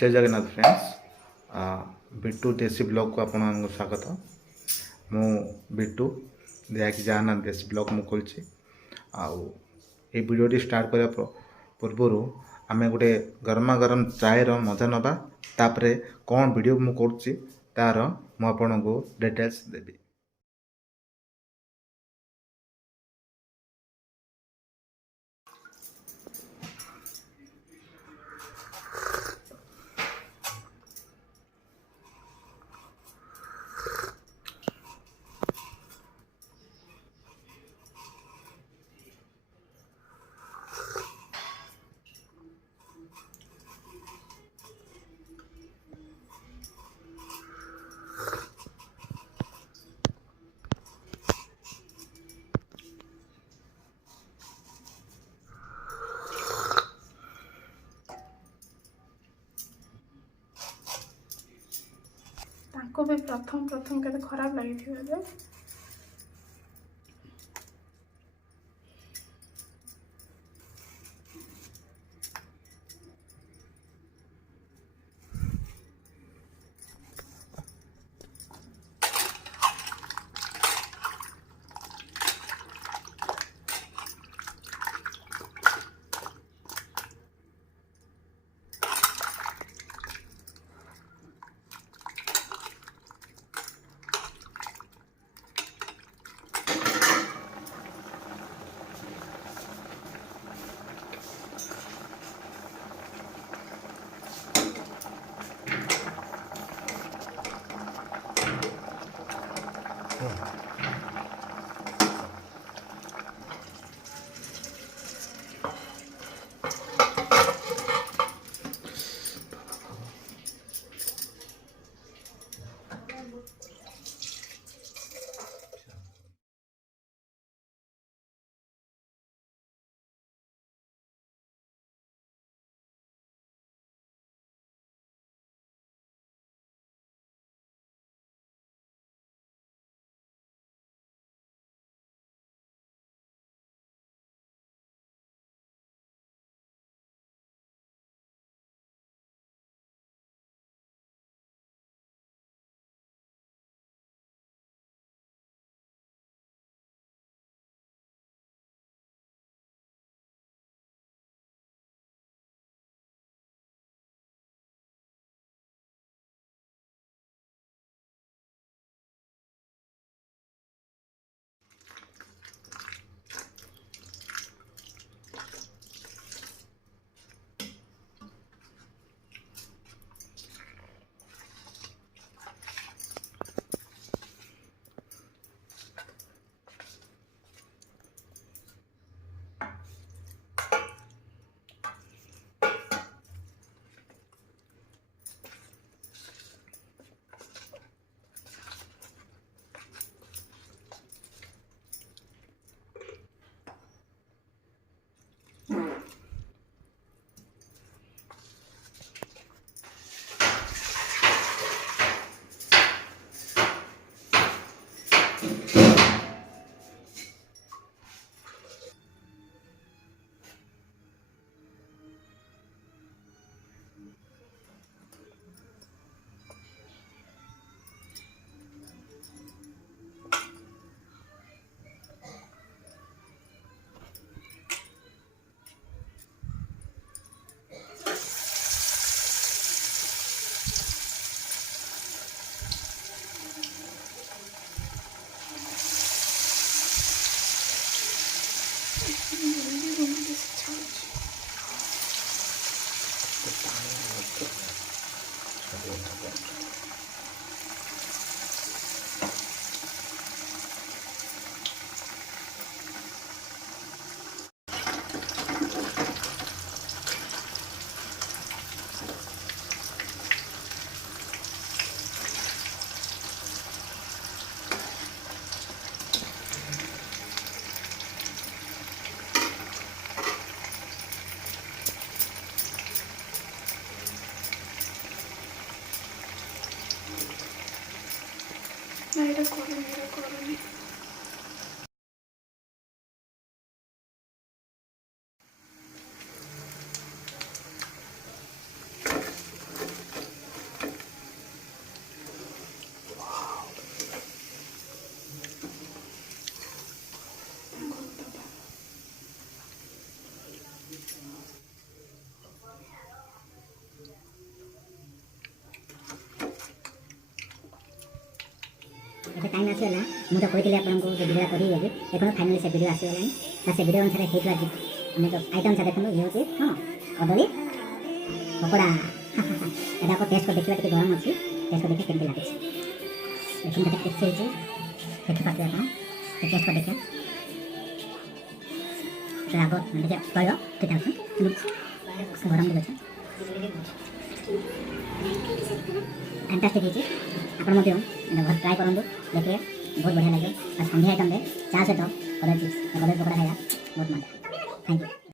जय जगन्नाथ फ्रेंड्स। बिट्टू देसी ब्लॉग को आपको स्वागत। मु बिट्टू जहाँकि जगन्नाथ देसी ब्लॉग मु खोलছি। ये वीडियो स्टार्ट करने पूर्व आम गोटे गरमा गरम चायर मजा नवा तापर कौन वीडियो मु करुच्ची तार मु आपको डिटेल्स देवी। ताको भी प्रथम प्रथम के खराब लगी जे मेरा करूनी टाइम आसगला मुझे तो कहती आपको जो भिडियो करी देखो फाइनाली से भिडियो आसगलानी से भिडियो अनुसार होता आम जो आइटम से देखो ये हूँ हाँ कदली पकोड़ा यहाँ टेस्ट कर देखा टे गरम अच्छी टेस्ट कर देखिए केमती लगे देखिए टेस्ट देखिए आप टेस्ट कर देखिए आग देखिए तैल ठीक है गरम भी अच्छे फैंटास्टिक है आप घर ट्राए करूँ देखिए बहुत बढ़िया लगे और संध्या आइटम चा सहित कदली चिप्स कदली पकोड़ा खाया बहुत मजा थैंक यू।